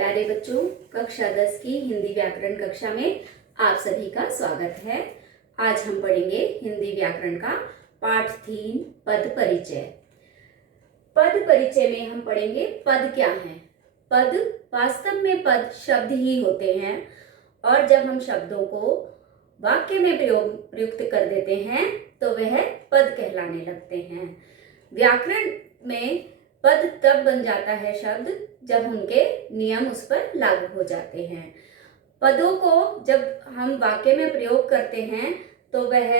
प्यारे बच्चों, कक्षा 10 की हिंदी व्याकरण कक्षा में आप सभी का स्वागत है। आज हम पढ़ेंगे हिंदी व्याकरण का पाठ 3 पद परिचय। पद परिचय में हम पढ़ेंगे पद क्या है। पद वास्तव में पद शब्द ही होते हैं और जब हम शब्दों को वाक्य में प्रयुक्त कर देते हैं तो वह पद कहलाने लगते हैं। व्याकरण में पद तब बन जाता है शब्द जब उनके नियम उस पर लागू हो जाते हैं। पदों को जब हम वाक्य में प्रयोग करते हैं तो वह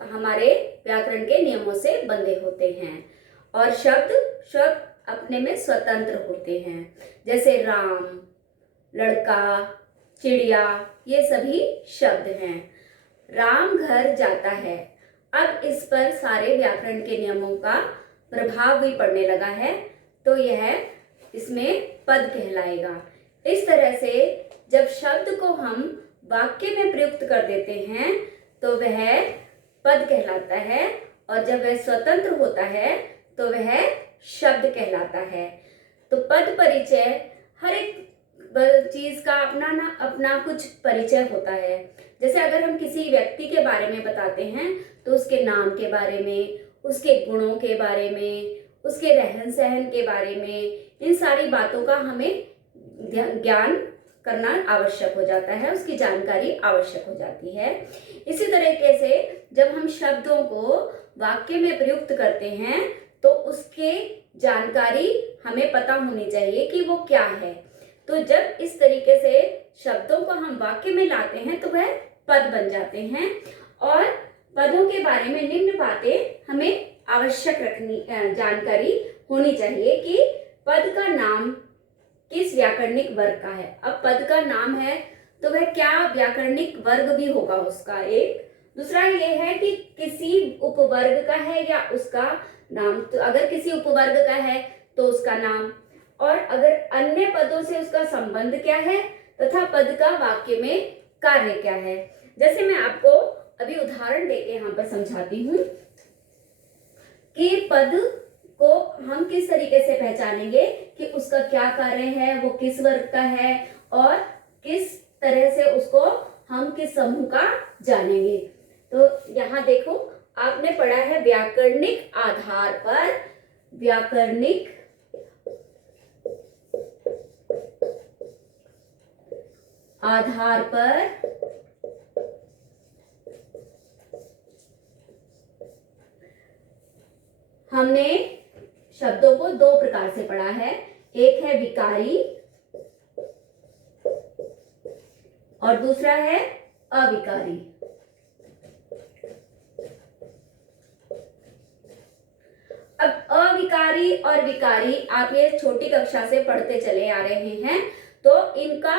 हमारे व्याकरण के नियमों से बंधे होते हैं और शब्द अपने में स्वतंत्र होते हैं। जैसे राम, लड़का, चिड़िया, ये सभी शब्द हैं। राम घर जाता है, अब इस पर सारे व्याकरण के नियमों का प्रभाव भी पड़ने लगा है तो यह इसमें पद कहलाएगा। इस तरह से जब शब्द को हम वाक्य में प्रयुक्त कर देते हैं तो वह पद कहलाता है और जब वह स्वतंत्र होता है तो वह शब्द कहलाता है। तो पद परिचय, हर एक चीज का अपना कुछ परिचय होता है। जैसे अगर हम किसी व्यक्ति के बारे में बताते हैं तो उसके नाम के बारे में, उसके गुणों के बारे में, उसके रहन सहन के बारे में, इन सारी बातों का हमें ज्ञान करना आवश्यक हो जाता है, उसकी जानकारी आवश्यक हो जाती है। इसी तरीके से जब हम शब्दों को वाक्य में प्रयुक्त करते हैं तो उसके जानकारी हमें पता होनी चाहिए कि वो क्या है। तो जब इस तरीके से शब्दों को हम वाक्य में लाते हैं तो वह पद बन जाते हैं और पदों के बारे में निम्न बातें हमें आवश्यक जानकारी होनी चाहिए कि पद का नाम किस व्याकरणिक वर्ग का है। अब पद का नाम है तो वह क्या व्याकरणिक वर्ग भी होगा उसका एक। दूसरा ये है कि किसी उपवर्ग का है या उसका नाम, तो अगर किसी उपवर्ग का है तो उसका नाम, और अगर अन्य पदों से उसका संबंध क्या है तथा पद का वाक्य में कार्य क्या है। जैसे मैं आपको अभी उदाहरण देके यहाँ पर समझाती हूँ कि पद को हम किस तरीके से पहचानेंगे कि उसका क्या कार्य है, वो किस वर्ग का है और किस तरह से उसको हम किस समूह का जानेंगे। तो यहाँ देखो, आपने पढ़ा है व्याकरणिक आधार पर हमने शब्दों को दो प्रकार से पढ़ा है। एक है विकारी और दूसरा है अविकारी। अब अविकारी और विकारी आप ये छोटी कक्षा से पढ़ते चले आ रहे हैं तो इनका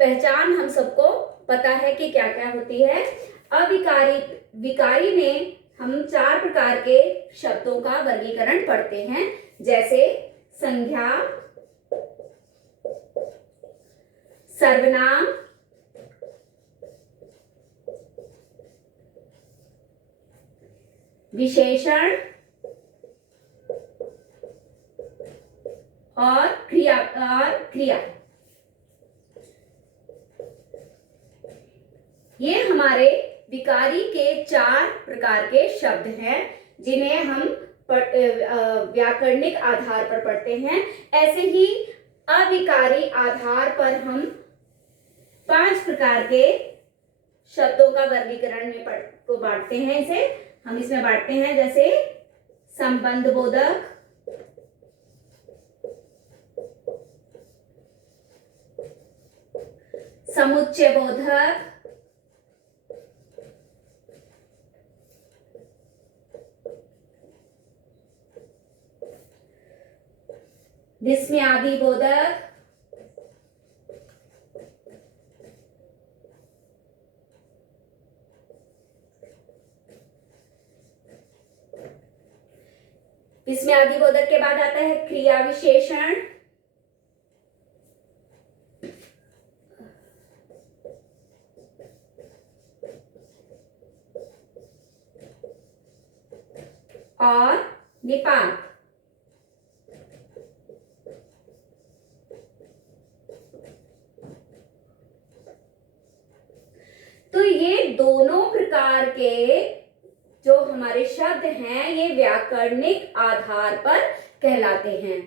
पहचान हम सबको पता है कि क्या क्या होती है। विकारी में हम 4 प्रकार के शब्दों का वर्गीकरण पढ़ते हैं, जैसे संज्ञा, सर्वनाम, विशेषण और क्रिया। ये हमारे विकारी के 4 प्रकार के शब्द हैं जिन्हें हम व्याकरणिक आधार पर पढ़ते हैं। ऐसे ही अविकारी आधार पर हम 5 प्रकार के शब्दों का वर्गीकरण में को बांटते हैं। हम इसमें बांटते हैं, जैसे संबंध बोधक, समुच्चय बोधक, विस्मयादि बोधक, विस्मयादि बोधक के बाद आता है क्रिया विशेषण, और निपात। दोनों प्रकार के जो हमारे शब्द हैं ये व्याकरणिक आधार पर कहलाते हैं।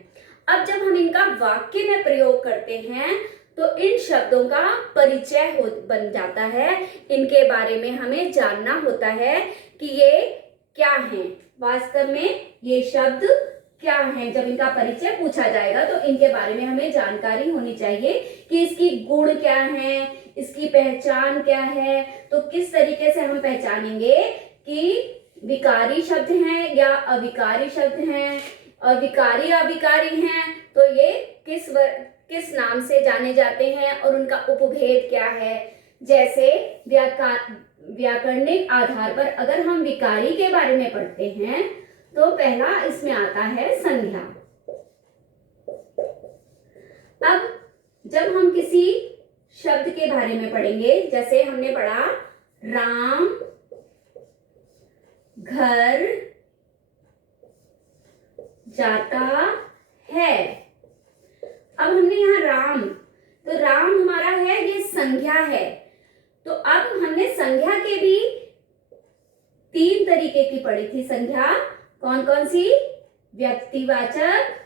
अब जब हम इनका वाक्य में प्रयोग करते हैं तो इन शब्दों का परिचय बन जाता है। इनके बारे में हमें जानना होता है कि ये क्या हैं, वास्तव में ये शब्द क्या हैं। जब इनका परिचय पूछा जाएगा तो इनके बारे में हमें जानकारी होनी चाहिए कि इसकी गुण क्या है, इसकी पहचान क्या है। तो किस तरीके से हम पहचानेंगे कि विकारी शब्द हैं या अविकारी शब्द हैं, अविकारी अविकारी हैं, तो ये किस नाम से जाने जाते हैं और उनका उपभेद क्या है। जैसे व्याकरणिक आधार पर अगर हम विकारी के बारे में पढ़ते हैं तो पहला इसमें आता है संज्ञा। अब जब हम किसी शब्द के बारे में पढ़ेंगे, जैसे हमने पढ़ा राम घर जाता है। अब हमने यहाँ राम, तो राम हमारा है, ये संज्ञा है। तो अब हमने संज्ञा के भी 3 तरीके की पढ़ी थी संज्ञा। कौन कौन सी? व्यक्तिवाचक,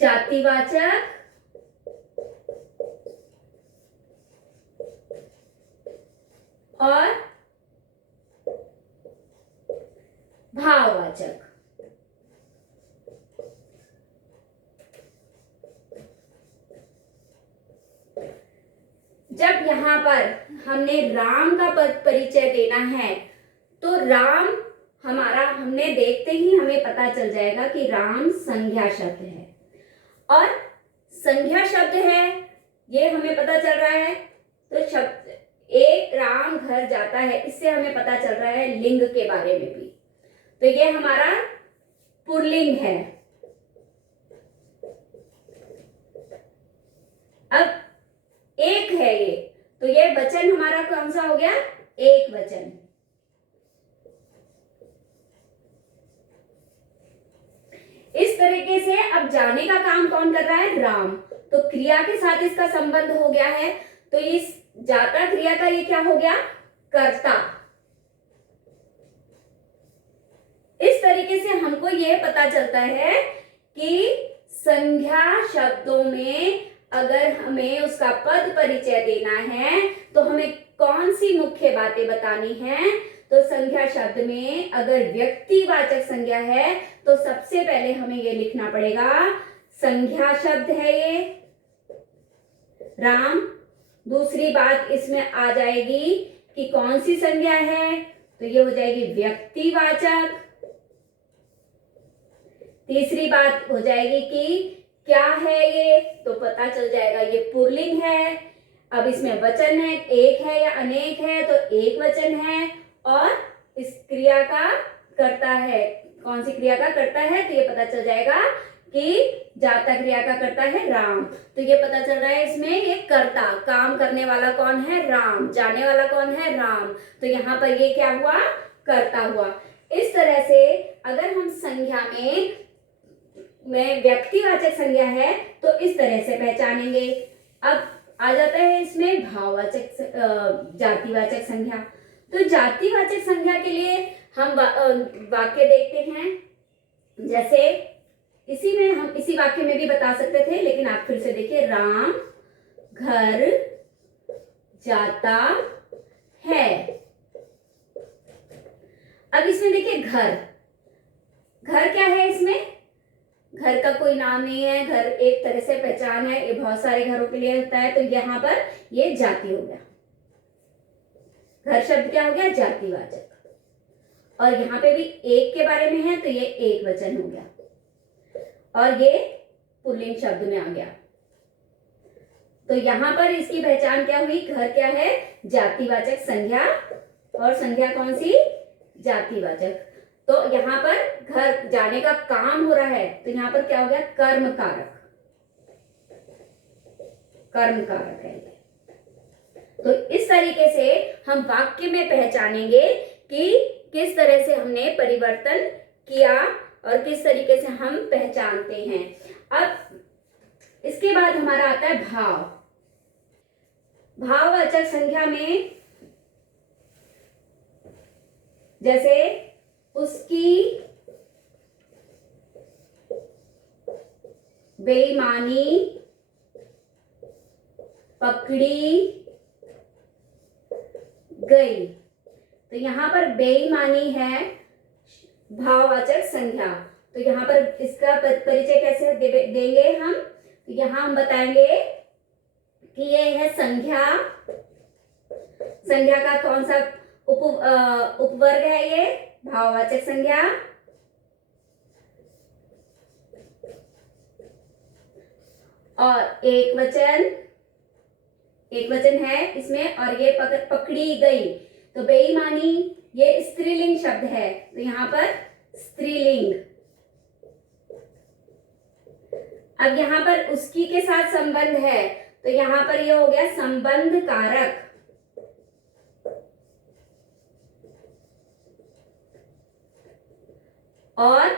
जातिवाचक और भाववाचक। जब यहाँ पर हमने राम का परिचय देना है तो राम हमारा, हमने देखते ही हमें पता चल जाएगा कि राम संज्ञा शब्द है और संज्ञा शब्द है, ये हमें पता चल रहा है। तो शब्द एक राम घर जाता है, इससे हमें पता चल रहा है लिंग के बारे में भी। तो ये हमारा पुल्लिंग है। अब एक है ये, तो ये वचन हमारा कौन सा हो गया? एक वचन। इस तरीके से अब जाने का काम कौन कर रहा है? राम। तो क्रिया के साथ इसका संबंध हो गया है, तो इस जाता क्रिया का ये क्या हो गया? कर्ता। इस तरीके से हमको ये पता चलता है कि संज्ञा शब्दों में अगर हमें उसका पद परिचय देना है तो हमें कौन सी मुख्य बातें बतानी है। तो संज्ञा शब्द में अगर व्यक्तिवाचक संज्ञा है तो सबसे पहले हमें ये लिखना पड़ेगा संज्ञा शब्द है ये राम। दूसरी बात इसमें आ जाएगी कि कौन सी संज्ञा है, तो ये हो जाएगी व्यक्तिवाचक। तीसरी बात हो जाएगी कि क्या है ये, तो पता चल जाएगा ये पुल्लिंग है। अब इसमें वचन है, एक है या अनेक है, तो एक वचन है। और इस क्रिया का कर्ता है, कौन सी क्रिया का कर्ता है, तो ये पता चल जाएगा कि जाता क्रिया का कर्ता है राम। तो ये पता चल रहा है इसमें ये कर्ता, काम करने वाला कौन है? राम। जाने वाला कौन है? राम। तो यहाँ पर ये क्या हुआ? कर्ता हुआ। इस तरह से अगर हम संज्ञा में व्यक्तिवाचक संज्ञा है तो इस तरह से पहचानेंगे। अब आ जाता है इसमें भाववाचक जातिवाचक संज्ञा। तो जातिवाचक संज्ञा के लिए हम वाक्य देखते हैं। जैसे हम इसी वाक्य में भी बता सकते थे, लेकिन आप फिर से देखिए, राम घर जाता है। अब इसमें देखिए घर क्या है? इसमें घर का कोई नाम नहीं है, घर एक तरह से पहचान है, ये बहुत सारे घरों के लिए होता है। तो यहाँ पर ये जाति हो गया, घर शब्द क्या हो गया? जातिवाचक। और यहाँ पे भी एक के बारे में है तो ये एक वचन हो गया और ये पुल्लिंग शब्द में आ गया। तो यहाँ पर इसकी पहचान क्या हुई? घर क्या है? जातिवाचक संज्ञा। और संज्ञा कौन सी? जातिवाचक। तो यहाँ पर घर जाने का काम हो रहा है, तो यहाँ पर क्या हो गया? कर्म कारक। कर्म कारक है। तो इस तरीके से हम वाक्य में पहचानेंगे कि किस तरह से हमने परिवर्तन किया और किस तरीके से हम पहचानते हैं। अब इसके बाद हमारा आता है भाव। भाववाचक संख्या में जैसे उसकी बेईमानी पकड़ी गई, तो यहां पर बेईमानी है भाववाचक संज्ञा। तो यहाँ पर इसका परिचय कैसे देंगे हम? तो यहाँ हम बताएंगे कि ये है संज्ञा। संज्ञा का कौन सा उपवर्ग है? ये भाववाचक संज्ञा। और एक वचन है इसमें, और ये पकड़ी गई। तो बेईमानी ये स्त्रीलिंग शब्द है, तो यहाँ पर स्त्रीलिंग। अब यहाँ पर उसकी के साथ संबंध है, तो यहाँ पर ये हो गया संबंध कारक। और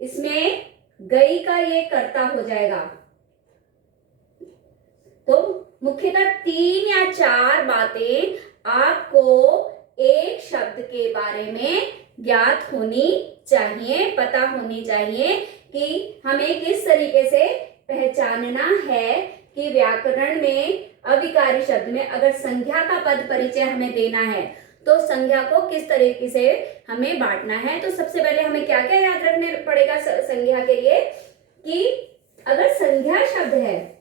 इसमें गई का ये कर्ता हो जाएगा। तो मुख्यतः 3 या 4 बातें आपको एक शब्द के बारे में ज्ञात होनी चाहिए, पता होनी चाहिए कि हमें किस तरीके से पहचानना है कि व्याकरण में अविकारी शब्द में अगर संज्ञा का पद परिचय हमें देना है तो संज्ञा को किस तरीके से हमें बांटना है। तो सबसे पहले हमें क्या क्या याद रखने पड़ेगा संज्ञा के लिए, कि अगर संज्ञा शब्द है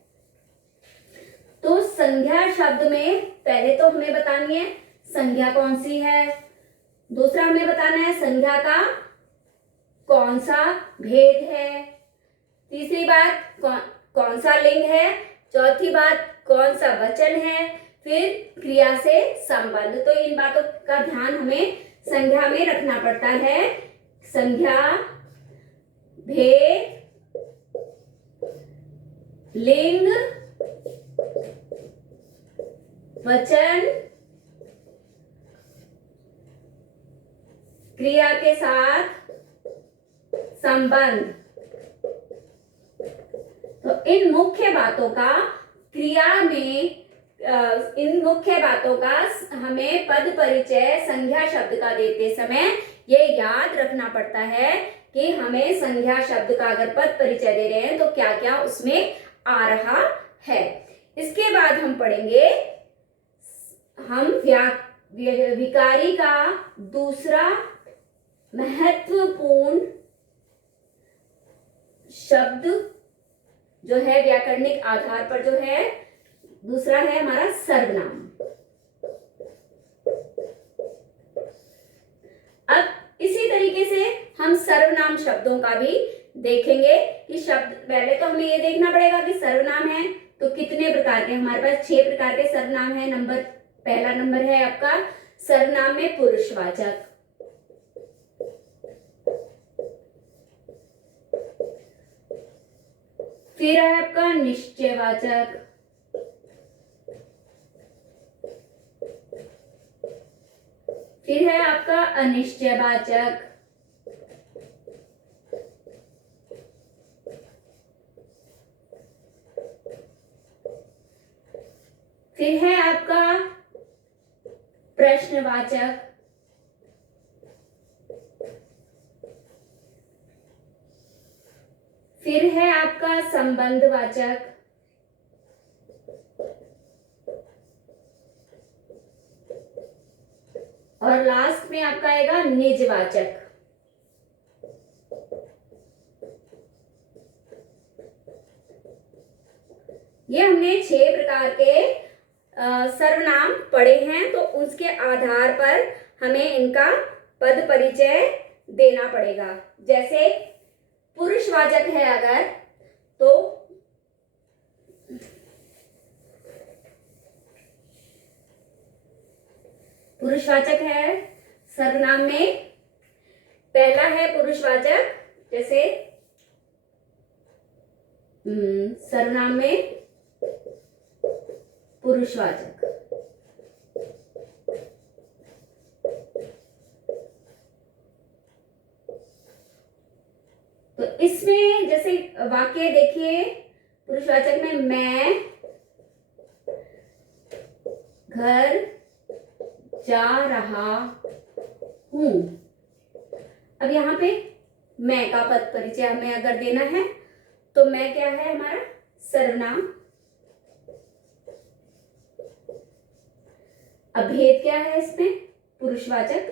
तो संज्ञा शब्द में पहले तो हमें बतानी है संज्ञा कौन सी है, दूसरा हमें बताना है संज्ञा का कौन सा भेद है, तीसरी बात कौन सा लिंग है, चौथी बात कौन सा वचन है, फिर क्रिया से संबंध। तो इन बातों का ध्यान हमें संज्ञा में रखना पड़ता है। संज्ञा, भेद, लिंग, वचन, क्रिया के साथ संबंध। तो इन मुख्य बातों का क्रिया में इन मुख्य बातों का हमें पद परिचय संज्ञा शब्द का देते समय ये याद रखना पड़ता है कि हमें संज्ञा शब्द का अगर पद परिचय दे रहे हैं तो क्या क्या उसमें आ रहा है। इसके बाद हम पढ़ेंगे विकारी का दूसरा महत्वपूर्ण शब्द जो है व्याकरणिक आधार पर जो है, दूसरा है हमारा सर्वनाम। अब इसी तरीके से हम सर्वनाम शब्दों का भी देखेंगे कि शब्द, पहले तो हमें ये देखना पड़ेगा कि सर्वनाम है तो कितने प्रकार के। हमारे पास 6 प्रकार के सर्वनाम है। पहला नंबर है आपका सर्वनाम में पुरुषवाचक, फिर है आपका निश्चयवाचक, फिर है आपका अनिश्चयवाचक, फिर है आपका प्रश्नवाचक, फिर है आपका संबंधवाचक, और लास्ट में आपका आएगा निजवाचक। ये हमने 6 प्रकार के सर्वनाम पढ़े हैं, तो उसके आधार पर हमें इनका पद परिचय देना पड़ेगा। जैसे पुरुषवाचक है अगर, तो पुरुषवाचक है सर्वनाम में, पहला है पुरुषवाचक, जैसे सर्वनाम में पुरुषवाचक। तो इसमें जैसे वाक्य देखिए, पुरुषवाचक में मैं घर जा रहा हूं। अब यहाँ पे मैं का पद परिचय हमें अगर देना है तो मैं क्या है हमारा सर्वनाम। अब भेद क्या है इसमें, पुरुषवाचक।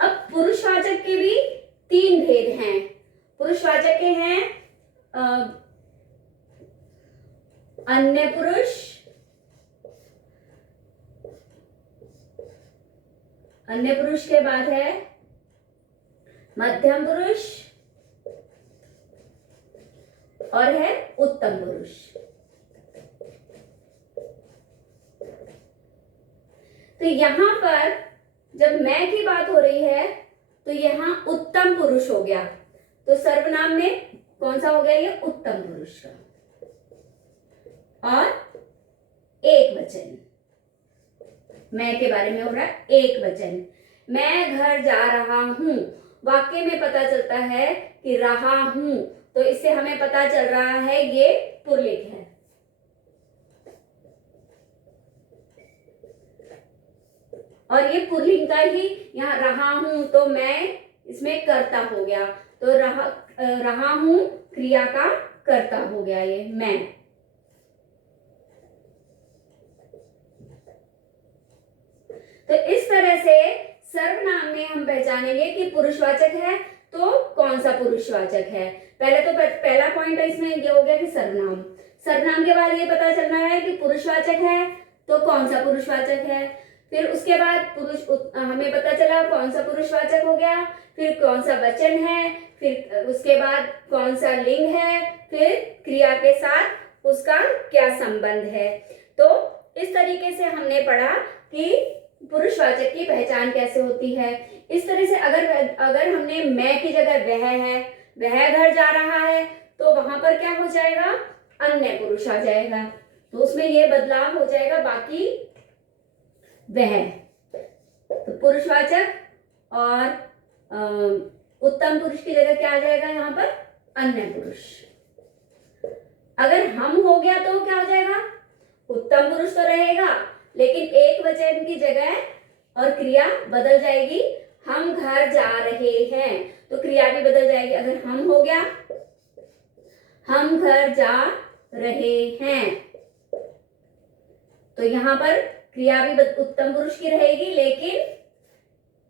अब पुरुषवाचक के भी 3 भेद हैं। पुरुषवाचक के हैं अन्य पुरुष, अन्य पुरुष के बाद है मध्यम पुरुष और है उत्तम पुरुष। तो यहां पर जब मैं की बात हो रही है तो यहां उत्तम पुरुष हो गया, तो सर्वनाम में कौन सा हो गया, ये उत्तम पुरुष का। और एक वचन, मैं के बारे में हो रहा है एक वचन। मैं घर जा रहा हूं, वाक्य में पता चलता है कि रहा हूं, तो इससे हमें पता चल रहा है ये पुल्लिंग है। और ये पुल्लिंग का ही यहाँ रहा हूं, तो मैं इसमें कर्ता हो गया, तो रहा हूं क्रिया का कर्ता हो गया ये मैं। तो इस तरह से सर्वनाम में हम पहचानेंगे कि पुरुषवाचक है तो कौन सा पुरुषवाचक है। पहले तो पहला पॉइंट है इसमें ये हो गया कि सर्वनाम। सर्वनाम के बाद ये पता चलना है कि पुरुषवाचक है तो कौन सा पुरुषवाचक है। फिर उसके बाद हमें पता चला कौन सा पुरुषवाचक हो गया, फिर कौन सा वचन है, फिर उसके बाद कौन सा लिंग है, फिर क्रिया के साथ उसका क्या संबंध है। तो इस तरीके से हमने पढ़ा कि पुरुषवाचक की पहचान कैसे होती है। इस तरह से अगर हमने मैं की जगह वह है, वह घर जा रहा है, तो वहां पर क्या हो जाएगा, अन्य पुरुष आ जाएगा, तो उसमें ये बदलाव हो जाएगा, बाकी वह। तो पुरुषवाचक और उत्तम पुरुष की जगह क्या आ जाएगा यहाँ पर, अन्य पुरुष। अगर हम हो गया तो क्या हो जाएगा, उत्तम पुरुष तो रहेगा लेकिन एक वचन की जगह और क्रिया बदल जाएगी। हम घर जा रहे हैं तो क्रिया भी बदल जाएगी। अगर हम हो गया हम घर जा रहे हैं, तो यहां पर क्रिया भी उत्तम पुरुष की रहेगी, लेकिन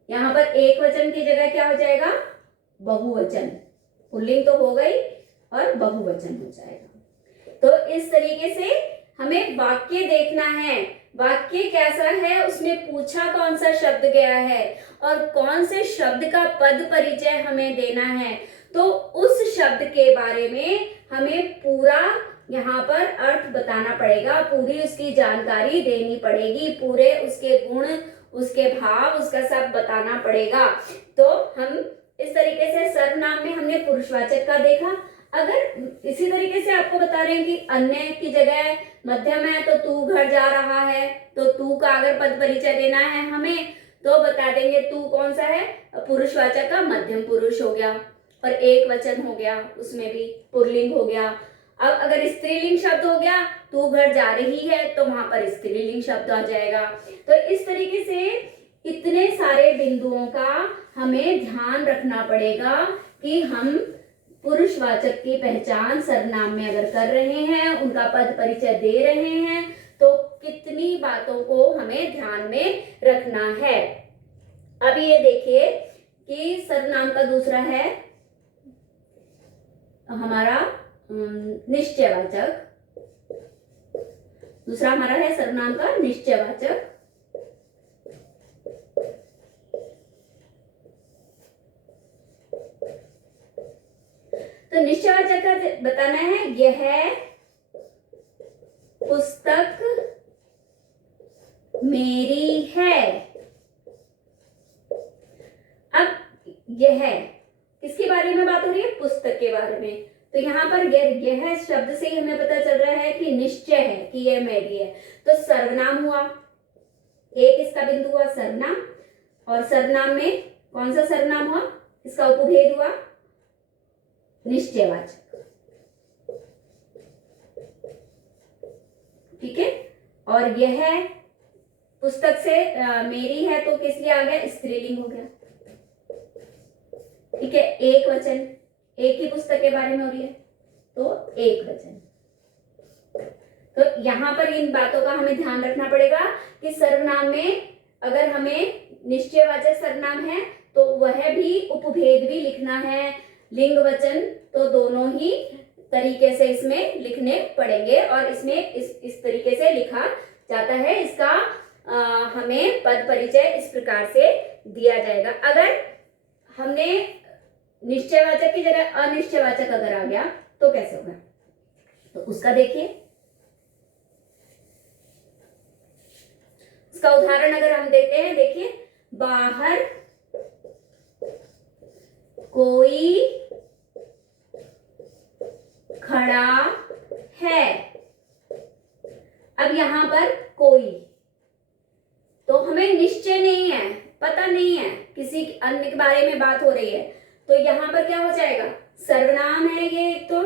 यहां पर एक वचन की जगह क्या हो जाएगा, बहुवचन। पुल्लिंग तो हो गई और बहुवचन हो जाएगा। तो इस तरीके से हमें वाक्य देखना है, वाक्य कैसा है, उसमें पूछा कौन सा शब्द गया है और कौन से शब्द का पद परिचय हमें देना है, तो उस शब्द के बारे में हमें पूरा यहाँ पर अर्थ बताना पड़ेगा, पूरी उसकी जानकारी देनी पड़ेगी, पूरे उसके गुण, उसके भाव, उसका सब बताना पड़ेगा। तो हम इस तरीके से सर्वनाम में हमने पुरुषवाचक का देखा। अगर इसी तरीके से आपको बता रहे हैं कि अन्य की जगह मध्यम है तो तू घर जा रहा है, तो तू का अगर पद परिचय देना है हमें तो बता देंगे तू कौन सा है, पुरुषवाचक का मध्यम पुरुष हो गया और एक वचन हो गया, उसमें भी पुल्लिंग हो गया। अब अगर स्त्रीलिंग शब्द हो गया, तू घर जा रही है, तो वहां पर स्त्रीलिंग शब्द आ जाएगा। तो इस तरीके से इतने सारे बिंदुओं का हमें ध्यान रखना पड़ेगा कि हम पुरुषवाचक की पहचान सर्वनाम में अगर कर रहे हैं, उनका पद परिचय दे रहे हैं, तो कितनी बातों को हमें ध्यान में रखना है। अब ये देखिए कि सर्वनाम का दूसरा है हमारा निश्चयवाचक। दूसरा हमारा है सर्वनाम का निश्चयवाचक। तो निश्चयवाचक का बताना है, यह पुस्तक मेरी है। अब यह किसके बारे में बात हो रही है, पुस्तक के बारे में। तो यहाँ पर यह शब्द से ही हमें पता चल रहा है कि निश्चय है कि यह मेरी है। तो सर्वनाम हुआ, एक इसका बिंदु हुआ निश्चयवाचक। ठीक है, और यह पुस्तक से मेरी है तो किस लिए आ गया, स्त्रीलिंग हो गया। ठीक है, एक वचन, एक ही पुस्तक के बारे में हो रही है तो एक वचन। तो यहां पर इन बातों का हमें ध्यान रखना पड़ेगा कि सर्वनाम में अगर हमें निश्चयवाचक सर्वनाम है तो वह भी उपभेद भी लिखना है, लिंग वचन तो दोनों ही तरीके से इसमें लिखने पड़ेंगे। और इसमें इस तरीके से लिखा जाता है। इसका हमें पद परिचय इस प्रकार से दिया जाएगा। अगर हमने निश्चयवाचक की जगह अनिश्चयवाचक अगर आ गया तो कैसे होगा, तो उसका देखिए। इसका उदाहरण अगर हम देते हैं, देखिए, बाहर कोई खड़ा है। अब यहां पर कोई, तो हमें निश्चय नहीं है, पता नहीं है, किसी अन्य के बारे में बात हो रही है, तो यहां पर क्या हो जाएगा, सर्वनाम है ये एक तो,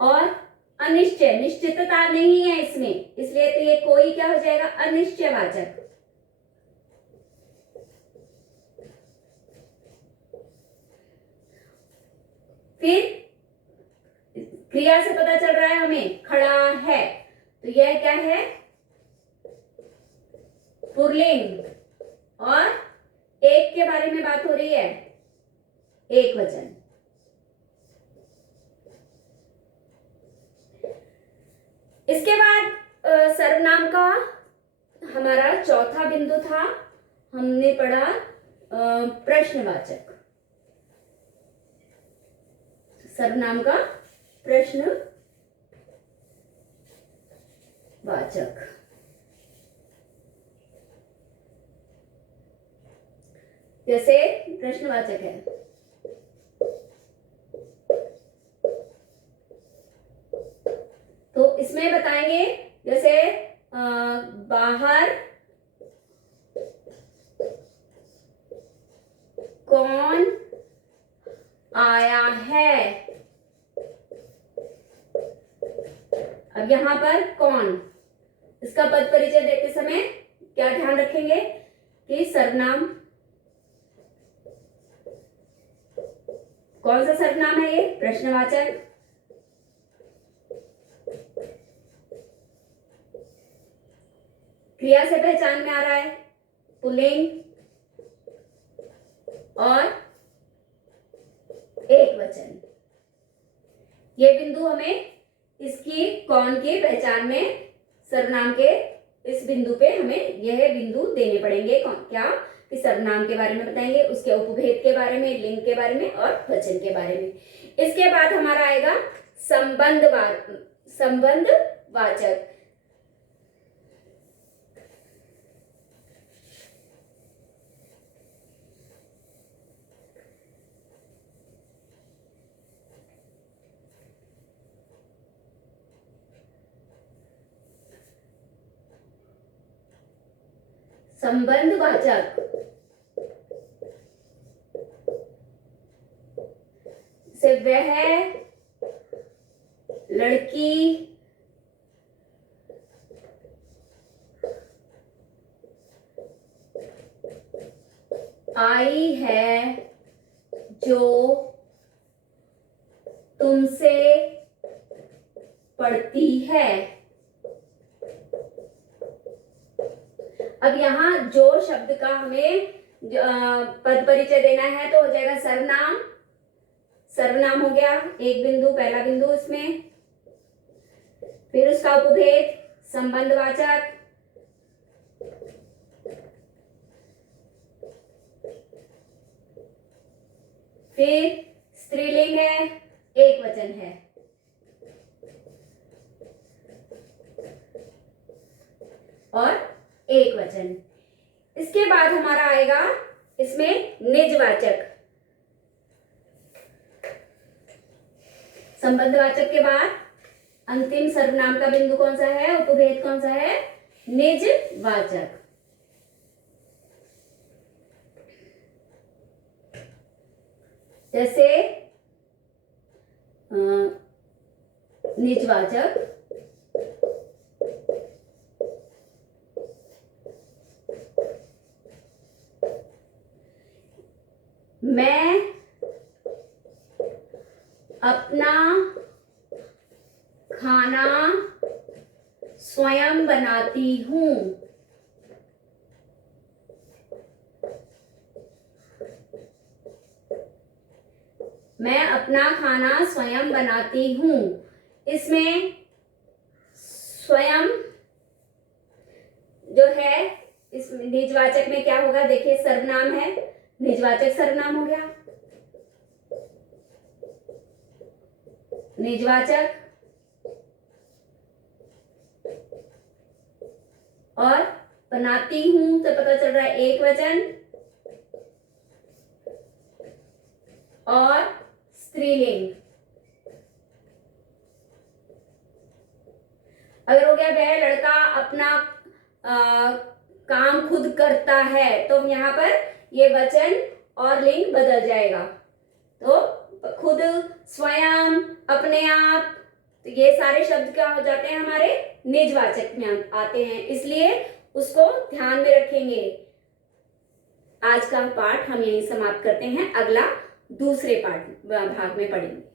और अनिश्चय, निश्चितता नहीं है इसमें, इसलिए तो ये कोई क्या हो जाएगा, अनिश्चयवाचक। फिर क्रिया से पता चल रहा है हमें खड़ा है, तो यह क्या है, पुल्लिंग, और एक के बारे में बात हो रही है, एक वचन। इसके बाद सर्वनाम का हमारा चौथा बिंदु था, हमने पढ़ा प्रश्नवाचक। सर्वनाम का प्रश्नवाचक। जैसे प्रश्नवाचक है, तो इसमें बताएंगे, जैसे बाहर कौन आया है। अब यहां पर कौन, इसका पद परिचय देते समय क्या ध्यान रखेंगे कि सर्वनाम, कौन सा सर्वनाम है ये, प्रश्नवाचक। क्रिया से पहचान में आ रहा है पुल्लिंग, और एक वचन। ये बिंदु हमें इसकी कौन की पहचान में, सर्वनाम के इस बिंदु पे हमें यह बिंदु देने पड़ेंगे। क्या कि सर्वनाम के बारे में बताएंगे, उसके उपभेद के बारे में, लिंग के बारे में और वचन के बारे में। इसके बाद हमारा आएगा संबंधवाचक। संबंधवाचक से वह लड़की आई है जो तुमसे पढ़ती है। अब यहाँ जो शब्द का हमें पद परिचय देना है तो हो जाएगा सर्वनाम। सर्वनाम हो गया एक बिंदु, पहला बिंदु इसमें। फिर उसका उपभेद संबंधवाचक, फिर स्त्रीलिंग है, एक वचन है, और एक वचन। इसके बाद हमारा आएगा इसमें निजवाचक। संबंधवाचक के बाद अंतिम सर्वनाम का बिंदु कौन सा है, उपभेद कौन सा है, निजवाचक। जैसे निजवाचक, मैं अपना खाना स्वयं बनाती हूँ। मैं अपना खाना स्वयं बनाती हूँ। इसमें स्वयं जो है, इस निजवाचक में क्या होगा, देखिए सर्वनाम है, निजवाचक सर्वनाम हो गया, निजवाचक, और बनाती हूं तो पता चल रहा है एक वचन और स्त्रीलिंग। अगर हो गया वह लड़का अपना काम खुद करता है, तो यहाँ पर ये वचन और लिंग बदल जाएगा। तो खुद, स्वयं, अपने आप, तो ये सारे शब्द क्या हो जाते हैं, हमारे निजवाचक में आते हैं, इसलिए उसको ध्यान में रखेंगे। आज का पाठ हम यहीं समाप्त करते हैं, अगला दूसरे पाठ भाग में पढ़ेंगे।